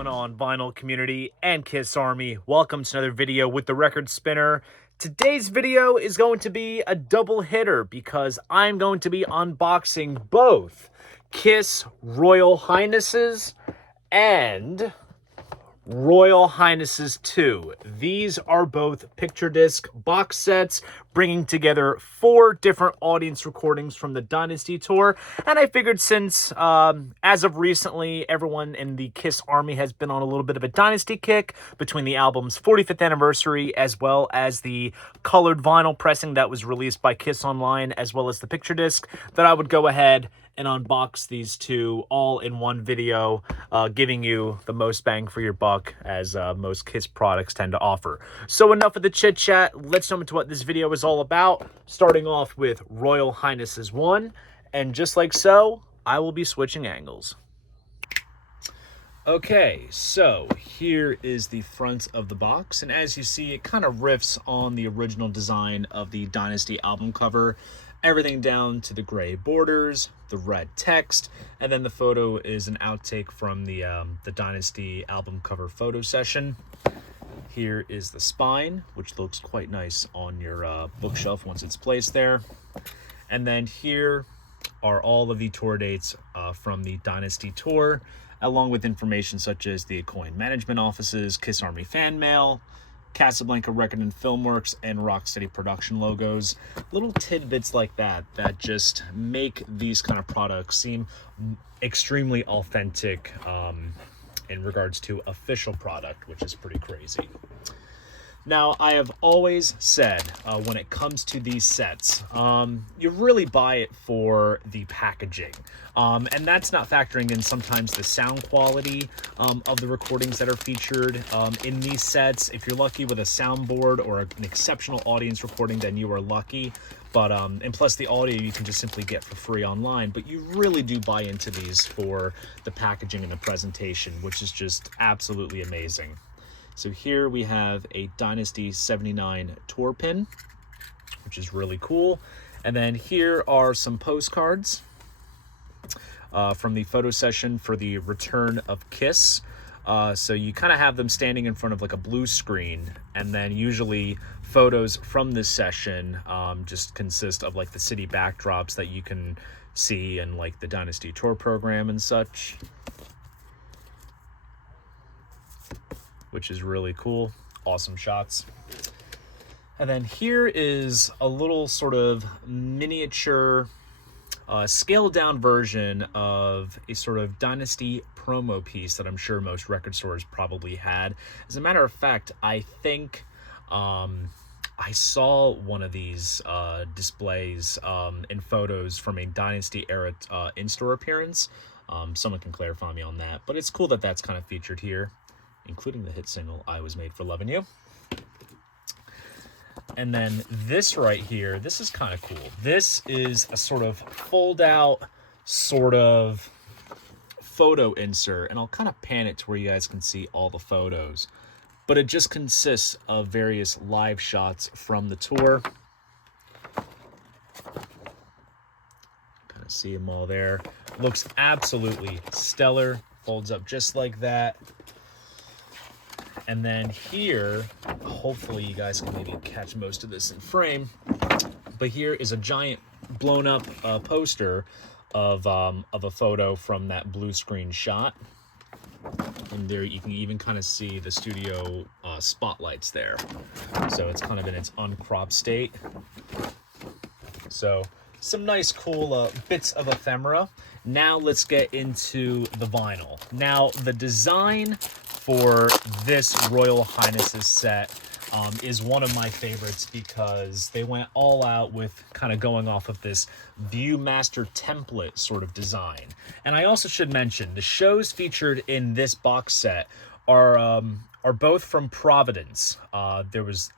going on, vinyl community and Kiss Army? Welcome to another video with the Record Spinner. Today's video is going to be a double hitter because I'm going to be unboxing both Kiss Royal Highnesses and Royal Highnesses II. These are both picture disc box sets, bringing together 4 different audience recordings from the Dynasty Tour. And I figured since, as of recently, everyone in the Kiss Army has been on a little bit of a Dynasty kick between the album's 45th anniversary, as well as the colored vinyl pressing that was released by Kiss Online, as well as the picture disc, that I would go ahead and unbox these two all in one video, giving you the most bang for your buck, as most Kiss products tend to offer. So enough of the chit chat. Let's jump into what this video is all about, starting off with Royal Highnesses I, and just like so, I will be switching angles. Okay, so here is the front of the box, and as you see, it kind of riffs on the original design of the Dynasty album cover. Everything down to the gray borders, the red text, and then the photo is an outtake from the Dynasty album cover photo session. Here is the spine, which looks quite nice on your bookshelf once it's placed there. And then here are all of the tour dates from the Dynasty Tour, along with information such as the coin management offices, Kiss Army fan mail, Casablanca Record and Filmworks, and Rocksteady production logos. Little tidbits like that just make these kind of products seem extremely authentic in regards to official product, which is pretty crazy. Now, I have always said when it comes to these sets, you really buy it for the packaging. And that's not factoring in sometimes the sound quality of the recordings that are featured in these sets. If you're lucky with a soundboard or an exceptional audience recording, then you are lucky. But and plus the audio you can just simply get for free online. But you really do buy into these for the packaging and the presentation, which is just absolutely amazing. So here we have a Dynasty 79 tour pin, which is really cool. And then here are some postcards from the photo session for the return of Kiss. So you kind of have them standing in front of like a blue screen, and then usually photos from this session just consist of like the city backdrops that you can see in like the Dynasty Tour program and such, which is really cool. Awesome shots. And then here is a little sort of miniature scaled down version of a sort of Dynasty promo piece that I'm sure most record stores probably had. As a matter of fact, I think I saw one of these displays in photos from a Dynasty era in-store appearance. Someone can clarify me on that, but it's cool that that's kind of featured here, including the hit single I Was Made for Loving You. And then this right here, this is kind of cool. This is a sort of fold out sort of photo insert, and I'll kind of pan it to where you guys can see all the photos. But it just consists of various live shots from the tour. Kind of see them all there. Looks absolutely stellar. Folds up just like that. And then here, hopefully you guys can maybe catch most of this in frame, but here is a giant blown up poster of a photo from that blue screen shot. And there you can even kind of see the studio spotlights there. So it's kind of in its uncropped state. So some nice cool bits of ephemera. Now let's get into the vinyl. Now the design for this Royal Highnesses set is one of my favorites because they went all out with kind of going off of this Viewmaster template sort of design. And I also should mention the shows featured in this box set are both from Providence.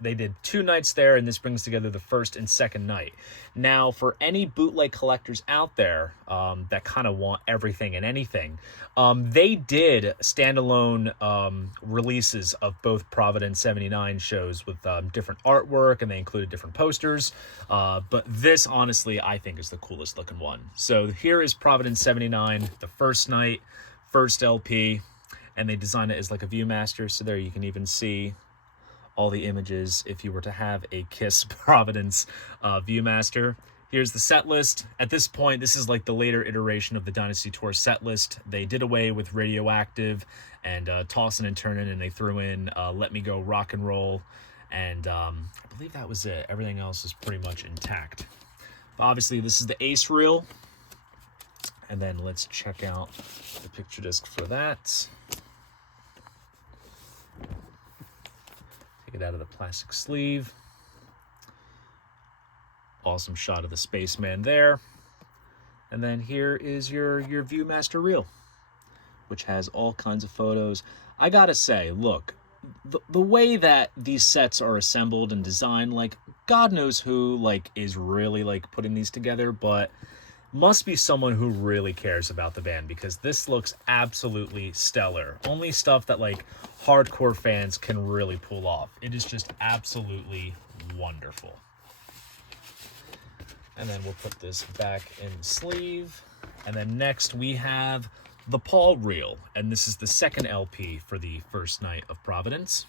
They did 2 nights there, and this brings together the first and second night. Now, for any bootleg collectors out there that kind of want everything and anything, they did standalone releases of both Providence 79 shows with different artwork, and they included different posters. But this, honestly, I think is the coolest looking one. So here is Providence 79, the first night, first LP. and they design it as like a Viewmaster. So there you can even see all the images if you were to have a Kiss Providence Viewmaster. Here's the set list. At this point, this is like the later iteration of the Dynasty Tour set list. They did away with Radioactive and Tossin' and Turnin', and they threw in Let Me Go Rock and Roll, and I believe that was it. Everything else is pretty much intact. But obviously, this is the Ace reel, and then let's check out the picture disc for that. Take it out of the plastic sleeve. Awesome shot of the spaceman there. And then here is your Viewmaster reel, which has all kinds of photos. I gotta say, look, the way that these sets are assembled and designed, like, God knows who, like, is really, like, putting these together, but must be someone who really cares about the band, because this looks absolutely stellar. Only stuff that, like, hardcore fans can really pull off. It is just absolutely wonderful. And then we'll put this back in the sleeve. And then next we have the Paul reel. And this is the second LP for the first night of Providence.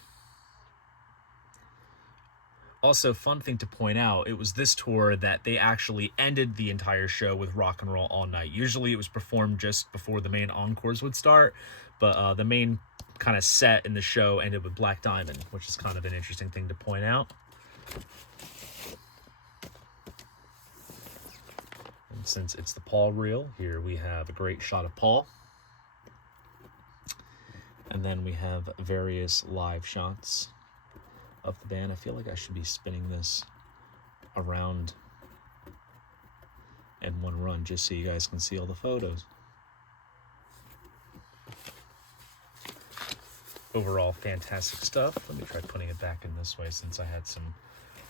Also, fun thing to point out, it was this tour that they actually ended the entire show with Rock and Roll All Night. Usually it was performed just before the main encores would start, but the main kind of set in the show ended with Black Diamond, which is kind of an interesting thing to point out. And since it's the Paul reel, here we have a great shot of Paul. And then we have various live shots of the band. I feel like I should be spinning this around in one run just so you guys can see all the photos. Overall, fantastic stuff. Let me try putting it back in this way since I had some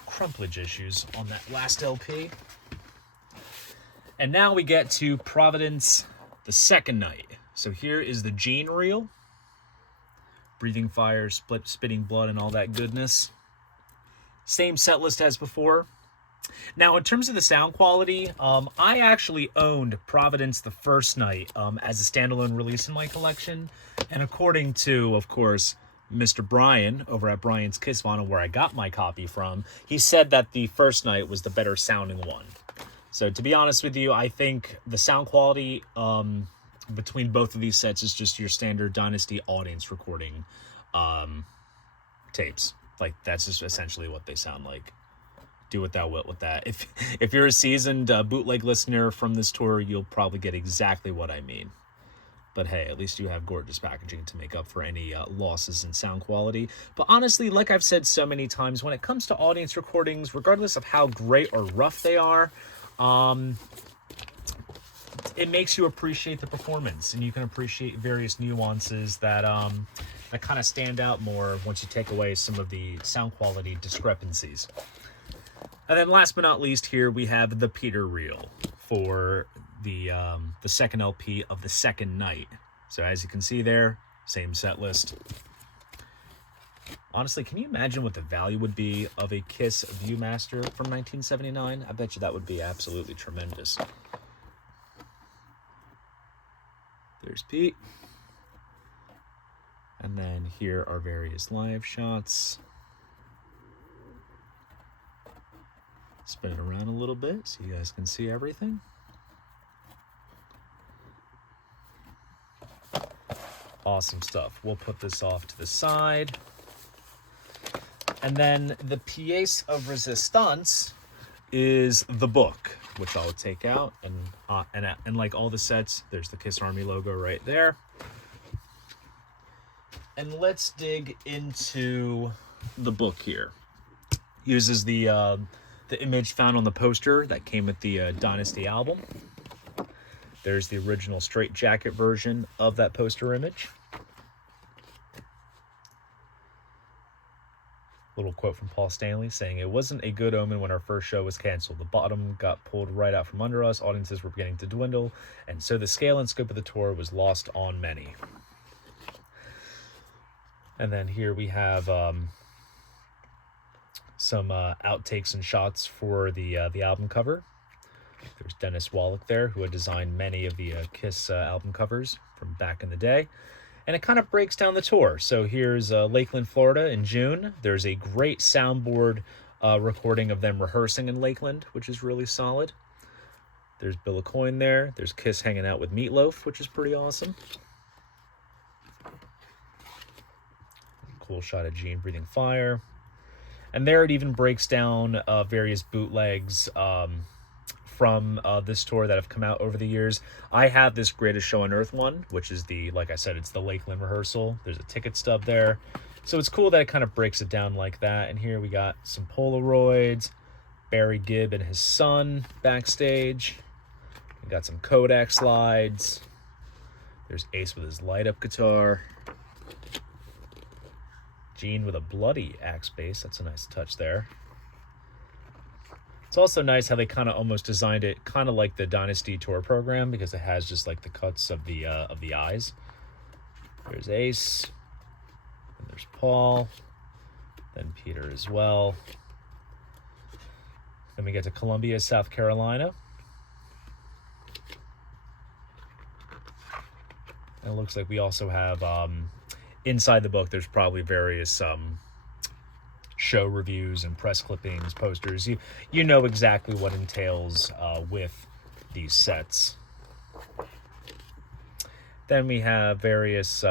crumplage issues on that last LP. And now we get to Providence, the second night. So here is the Gene reel. Breathing Fire, Spitting Blood, and all that goodness. Same set list as before. Now, in terms of the sound quality, I actually owned Providence the first night as a standalone release in my collection. And according to, of course, Mr. Brian over at Brian's Kiss Vinyl, where I got my copy from, he said that the first night was the better sounding one. So, to be honest with you, I think the sound quality between both of these sets is just your standard Dynasty audience recording tapes. Like, that's just essentially what they sound like. Do what thou wilt with that. If you're a seasoned bootleg listener from this tour, you'll probably get exactly what I mean. But hey, at least you have gorgeous packaging to make up for any losses in sound quality. But honestly, like I've said so many times, when it comes to audience recordings, regardless of how great or rough they are, it makes you appreciate the performance, and you can appreciate various nuances that that kind of stand out more once you take away some of the sound quality discrepancies. And then last but not least, here we have the Peter reel for the second LP of the second night. So as you can see there, same set list. Honestly, can you imagine what the value would be of a Kiss Viewmaster from 1979? I bet you that would be absolutely tremendous. There's Pete. And then here are various live shots. Spin it around a little bit so you guys can see everything. Awesome stuff. We'll put this off to the side. And then the pièce of resistance is the book, which I'll take out, and like all the sets, there's the Kiss Army logo right there. And let's dig into the book here. Uses the image found on the poster that came with the Dynasty album. There's the original straitjacket version of that poster image. Little quote from Paul Stanley saying, "It wasn't a good omen when our first show was canceled. The bottom got pulled right out from under us. Audiences were beginning to dwindle. And so the scale and scope of the tour was lost on many." And then here we have some outtakes and shots for the album cover. There's Dennis Wallach there, who had designed many of the Kiss album covers from back in the day. And it kind of breaks down the tour. So here's Lakeland, Florida in June. There's a great soundboard recording of them rehearsing in Lakeland, which is really solid. There's Bill Aucoin there. There's Kiss hanging out with Meatloaf, which is pretty awesome. Cool shot of Gene breathing fire. And there it even breaks down various bootlegs from this tour that have come out over the years. I have this Greatest Show on Earth one, which is the, like I said, it's the Lakeland rehearsal. There's a ticket stub there. So it's cool that it kind of breaks it down like that. And here we got some Polaroids, Barry Gibb and his son backstage. We got some Kodak slides. There's Ace with his light-up guitar. Gene with a bloody axe bass. That's a nice touch there. It's also nice how they kind of almost designed it kind of like the Dynasty tour program, because it has just like the cuts of the eyes. There's Ace. And there's Paul. Then Peter as well. Then we get to Columbia, South Carolina. And it looks like we also have, inside the book, there's probably various show reviews and press clippings, posters. You know exactly what entails with these sets. Then we have various,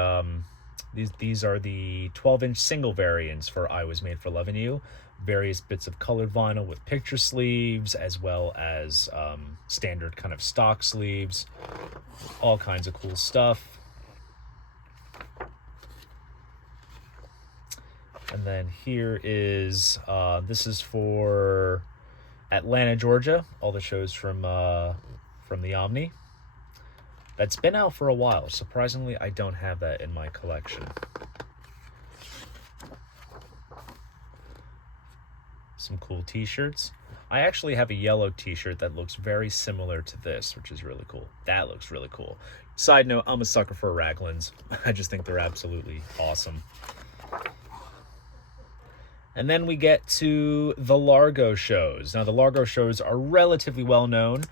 these are the 12-inch single variants for I Was Made for Loving You. Various bits of colored vinyl with picture sleeves, as well as standard kind of stock sleeves. All kinds of cool stuff. And then here is, this is for Atlanta, Georgia. All the shows from the Omni. That's been out for a while. Surprisingly, I don't have that in my collection. Some cool t-shirts. I actually have a yellow t-shirt that looks very similar to this, which is really cool. That looks really cool. Side note, I'm a sucker for Raglans. I just think they're absolutely awesome. And then we get to the Largo shows. Now, the Largo shows are relatively well known.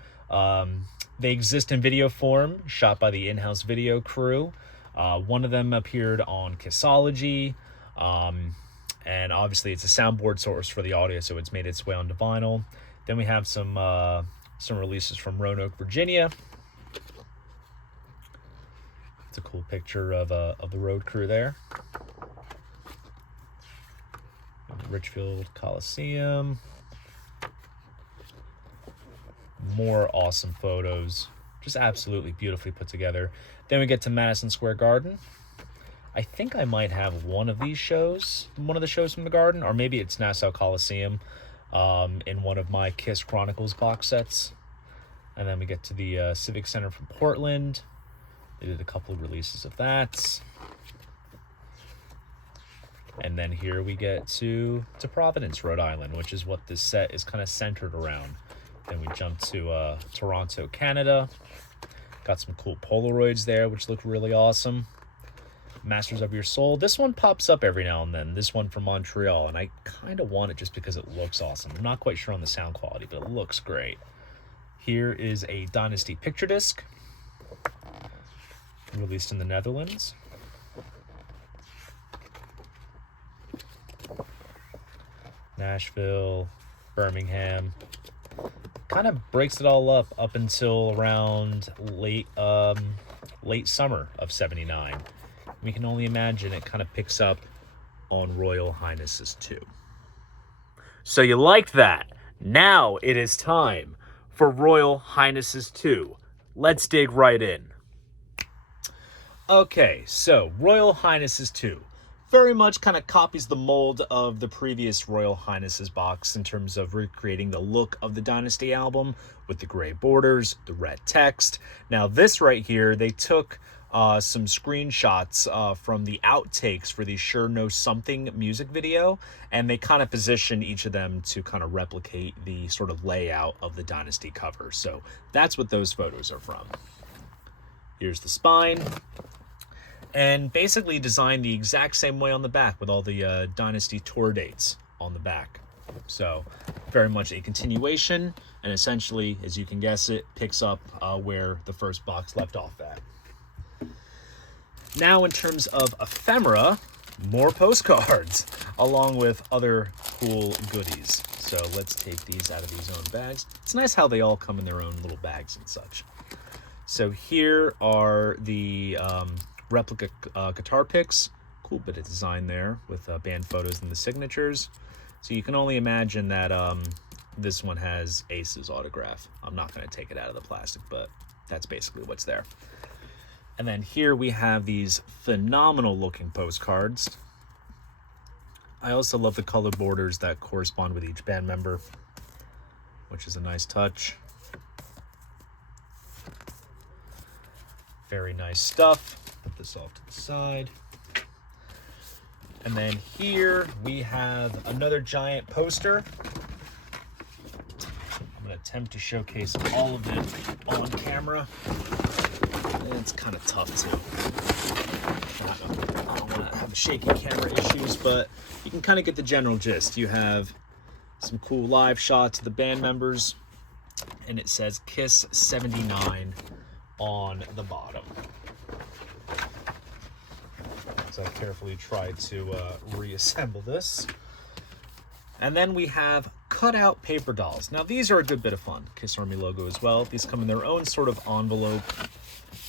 They exist in video form, shot by the in-house video crew. One of them appeared on Kissology. And obviously, it's a soundboard source for the audio, so it's made its way onto vinyl. Then we have some releases from Roanoke, Virginia. It's a cool picture of the road crew there. Richfield Coliseum. More awesome photos. Just absolutely beautifully put together. Then we get to Madison Square Garden. I think I might have one of these shows, one of the shows from the Garden, or maybe it's Nassau Coliseum in one of my Kiss Chronicles box sets. And then we get to the Civic Center from Portland. They did a couple of releases of that. And then here we get to Providence, Rhode Island, which is what this set is kind of centered around. Then we jump to Toronto, Canada. Got some cool Polaroids there, which look really awesome. Masters of Your Soul. This one pops up every now and then. This one from Montreal, and I kind of want it just because it looks awesome. I'm not quite sure on the sound quality, but it looks great. Here is a Dynasty picture disc, released in the Netherlands. Nashville, Birmingham. Kind of breaks it all up until around late summer of '79. We can only imagine it kind of picks up on Royal Highnesses II. So you liked that. Now it is time for Royal Highnesses II. Let's dig right in. Okay, so Royal Highnesses II very much kind of copies the mold of the previous Royal Highnesses box in terms of recreating the look of the Dynasty album with the gray borders, the red text. Now this right here, they took some screenshots from the outtakes for the Sure Know Something music video, and they kind of position each of them to kind of replicate the sort of layout of the Dynasty cover. So that's what those photos are from. Here's the spine. And basically designed the exact same way on the back with all the Dynasty tour dates on the back. So very much a continuation, and essentially, as you can guess it, picks up where the first box left off at. Now in terms of ephemera, more postcards, along with other cool goodies. So let's take these out of these own bags. It's nice how they all come in their own little bags and such. So here are the replica guitar picks. Cool bit of design there with band photos and the signatures. So you can only imagine that this one has Ace's autograph. I'm not going to take it out of the plastic, but that's basically what's there. And then here we have these phenomenal looking postcards. I also love the color borders that correspond with each band member, which is a nice touch. Very nice stuff. Put this off to the side. And then here we have another giant poster. I'm going to attempt to showcase all of it on camera. It's kind of tough too. I don't want to have shaky camera issues, but you can kind of get the general gist. You have some cool live shots of the band members, and it says Kiss 79 on the bottom. So I carefully tried to reassemble this. And then we have cutout paper dolls. Now these are a good bit of fun. Kiss Army logo as well. These come in their own sort of envelope,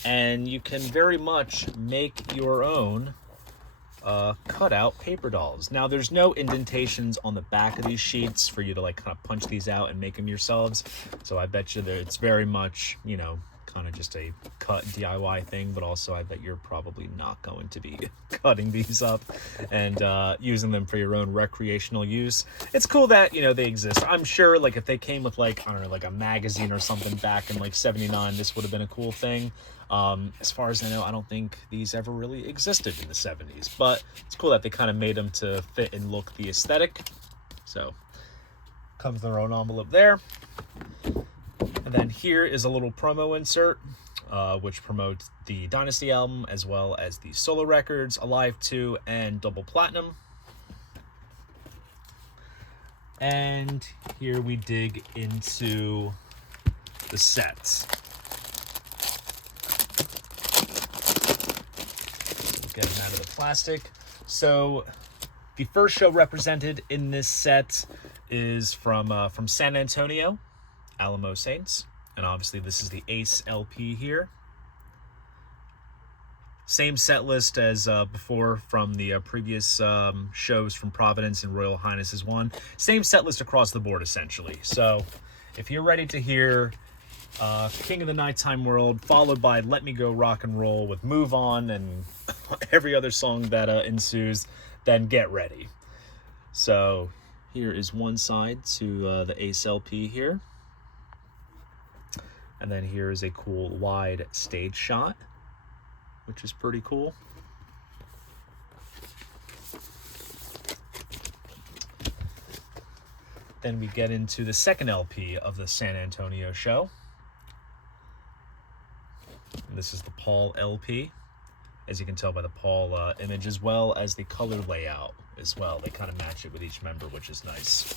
and you can very much make your own cutout paper dolls. Now there's no indentations on the back of these sheets for you to like kind of punch these out and make them yourselves. So I bet you that it's very much, you know, kind of just a cut DIY thing, but also I bet you're probably not going to be cutting these up and using them for your own recreational use. It's cool that, you know, they exist. I'm sure like if they came with like, I don't know, like a magazine or something back in like 79, this would have been a cool thing. As far as I know, I don't think these ever really existed in the 70s, but it's cool that they kind of made them to fit and look the aesthetic. So comes their own envelope there. And then here is a little promo insert, which promotes the Dynasty album, as well as the solo records, Alive 2 and Double Platinum. And here we dig into the sets. Get them out of the plastic. So the first show represented in this set is from San Antonio, Alamo Saints, and obviously this is the Ace LP here. Same set list as before from the previous shows from Providence and Royal Highnesses I. Same set list across the board, essentially. So if you're ready to hear King of the Nighttime World, followed by Let Me Go Rock and Roll with Move On and every other song that ensues, then get ready. So here is one side to the Ace LP here. And then here is a cool wide stage shot, which is pretty cool. Then we get into the second LP of the San Antonio show. And this is the Paul LP, as you can tell by the Paul image, as well as the color layout as well. They kind of match it with each member, which is nice.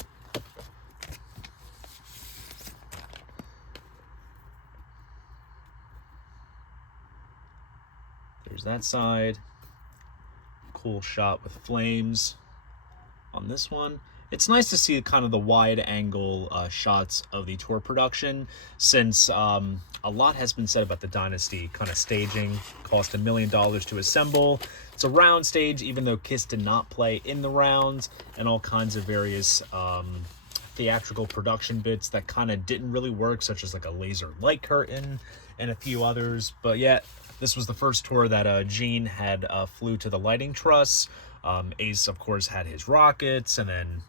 There's that side. Cool shot with flames on this one. It's nice to see kind of the wide angle shots of the tour production, since a lot has been said about the Dynasty kind of staging. Cost $1 million to assemble. It's a round stage, even though Kiss did not play in the rounds, and all kinds of various theatrical production bits that kind of didn't really work, such as like a laser light curtain and a few others. But yet, this was the first tour that Gene had flew to the lighting truss. Ace, of course, had his rockets, and then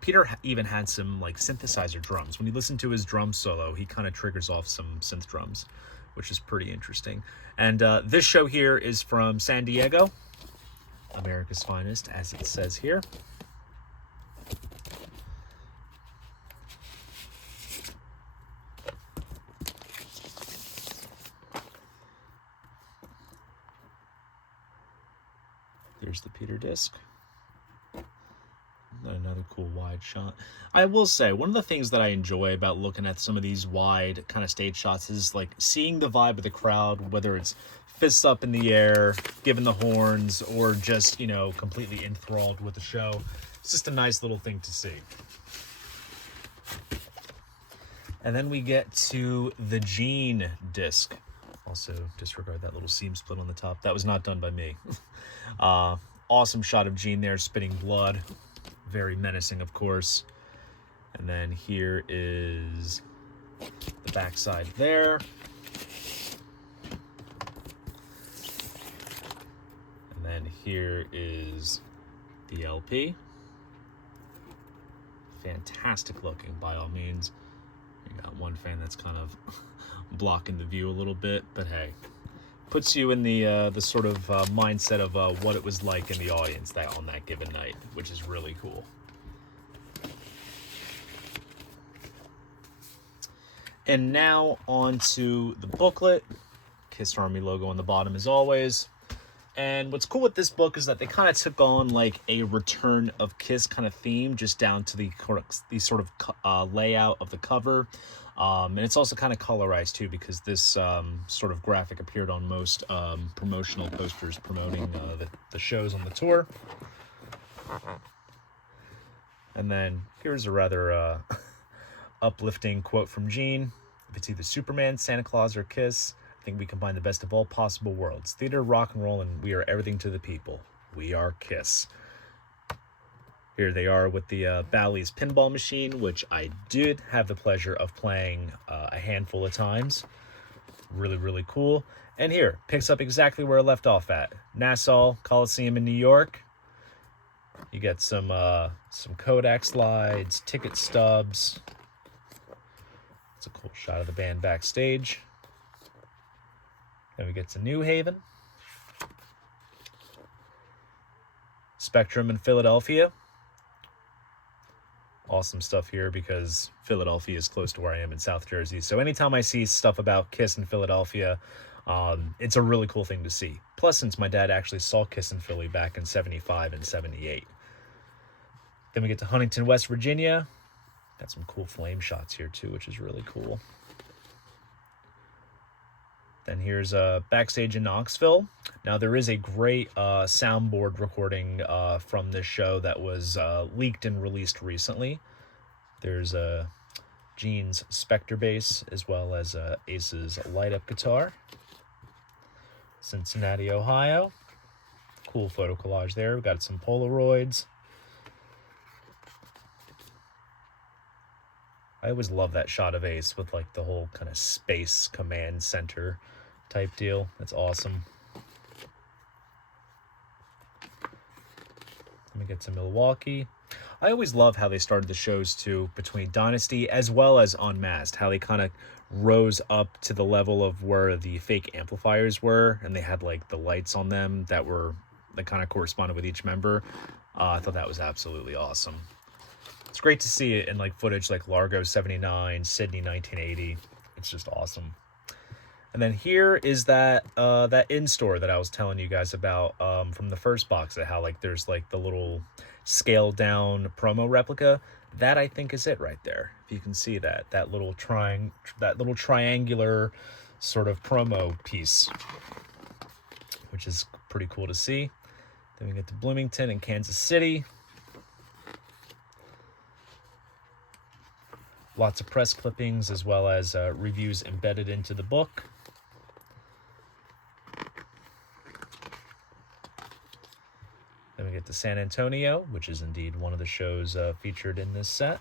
Peter even had some like synthesizer drums. When you listen to his drum solo, he kind of triggers off some synth drums, which is pretty interesting. And this show here is from San Diego, America's finest, as it says here. Here's the Peter disc. Another cool wide shot. I will say, one of the things that I enjoy about looking at some of these wide kind of stage shots is like seeing the vibe of the crowd, whether it's fists up in the air, giving the horns, or just, you know, completely enthralled with the show. It's just a nice little thing to see. And then we get to the Gene disc. Also, disregard that little seam split on the top. That was not done by me. Awesome shot of Gene there, spitting blood. Very menacing, of course. And then here is the backside there. And then here is the LP. Fantastic looking, by all means. You got one fan that's kind of blocking the view a little bit, but hey, puts you in the sort of mindset of what it was like in the audience that on that given night, which is really cool. And now on to the booklet. Kiss Army logo on the bottom as always. And what's cool with this book is that they kind of took on like a return of Kiss kind of theme, just down to the sort of layout of the cover. And it's also kind of colorized too, because this sort of graphic appeared on most promotional posters promoting the shows on the tour. And then here's a rather uplifting quote from Gene. If it's either Superman, Santa Claus, or Kiss, I think we combine the best of all possible worlds. Theater, rock and roll, and we are everything to the people. We are Kiss. Here they are with the Bally's pinball machine, which I did have the pleasure of playing a handful of times. Really, really cool. And here, picks up exactly where I left off at. Nassau Coliseum in New York. You get some Kodak slides, ticket stubs. It's a cool shot of the band backstage. Then we get to New Haven. Spectrum in Philadelphia. Awesome stuff here because Philadelphia is close to where I am in South Jersey. So anytime I see stuff about Kiss in Philadelphia, it's a really cool thing to see. Plus, since my dad actually saw Kiss in Philly back in 75 and 78. Then we get to Huntington, West Virginia. Got some cool flame shots here too, which is really cool. Then here's backstage in Knoxville. Now there is a great soundboard recording from this show that was leaked and released recently. There's Gene's Spectre bass as well as Ace's light-up guitar. Cincinnati, Ohio. Cool photo collage there. We've got some Polaroids. I always love that shot of Ace with like the whole kind of space command center type deal. That's awesome. Let me get to Milwaukee. I always love how they started the shows too, between Dynasty as well as Unmasked, how they kind of rose up to the level of where the fake amplifiers were, and they had like the lights on them that kind of corresponded with each member. I thought that was absolutely awesome. It's great to see it in like footage like Largo 79, Sydney 1980. It's just awesome. And then here is that in-store that I was telling you guys about from the first box, how like there's like the little scaled down promo replica. That I think is it right there. If you can see that little triangular sort of promo piece, which is pretty cool to see. Then we get to Bloomington and Kansas City. Lots of press clippings as well as reviews embedded into the book. Then we get to San Antonio, which is indeed one of the shows featured in this set.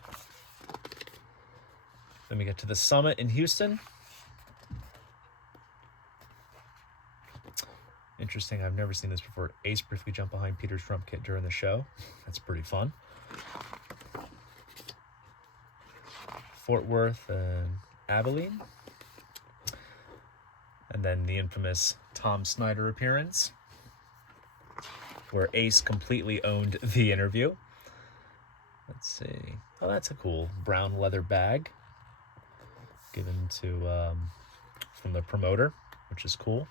Then we get to the Summit in Houston. Interesting, I've never seen this before. Ace briefly jumped behind Peter's drum kit during the show. That's pretty fun. Fort Worth and Abilene. And then the infamous Tom Snyder appearance, where Ace completely owned the interview. Let's see. Oh, that's a cool brown leather bag given from the promoter, which is cool.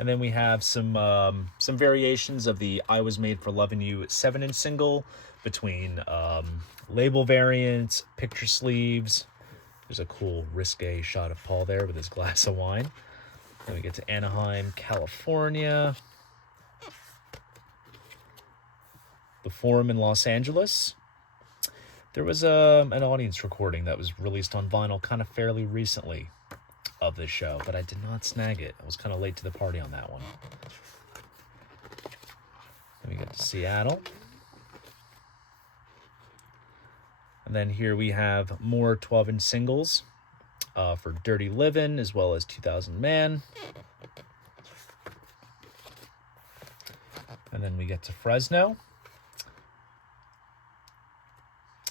And then we have some variations of the I Was Made for Loving You 7-inch single between label variants, picture sleeves. There's a cool risque shot of Paul there with his glass of wine. Then we get to Anaheim, California. The Forum in Los Angeles. There was an audience recording that was released on vinyl kind of fairly recently of this show, but I did not snag it. I was kind of late to the party on that one. Then we get to Seattle. And then here we have more 12-inch singles for Dirty Livin' as well as 2000 Man. And then we get to Fresno.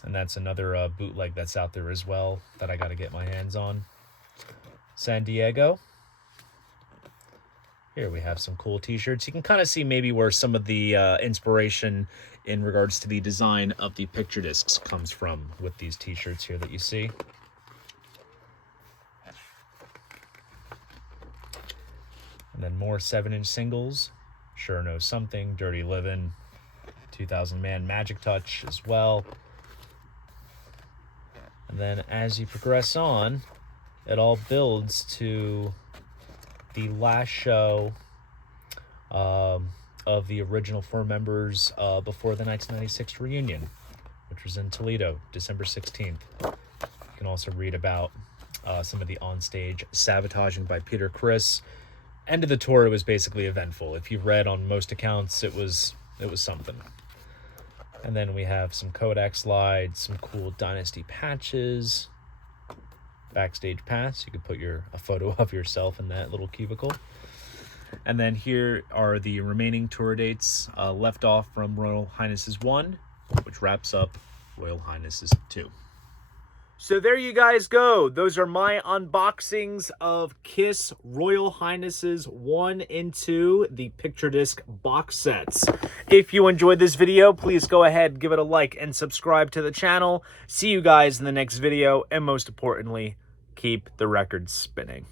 And that's another bootleg that's out there as well that I got to get my hands on. San Diego. Here we have some cool t-shirts. You can kind of see maybe where some of the inspiration in regards to the design of the picture discs comes from with these t-shirts here that you see. And then more 7-inch singles. Sure Knows Something, Dirty Livin', 2000 Man, Magic Touch as well. And then as you progress on, it all builds to the last show of the original 4 members before the 1996 reunion, which was in Toledo, December 16th. You can also read about some of the onstage sabotaging by Peter Criss. End of the tour, it was basically eventful. If you've read on most accounts, it was something. And then we have some Kodak slides, some cool Dynasty patches, backstage pass. You could put a photo of yourself in that little cubicle. And then here are the remaining tour dates left off from Royal Highnesses I, which wraps up Royal Highnesses II. So there you guys go. Those are my unboxings of Kiss Royal Highnesses I and II, the picture disc box sets. If you enjoyed this video, please go ahead, give it a like, and subscribe to the channel. See you guys in the next video, and most importantly, keep the records spinning.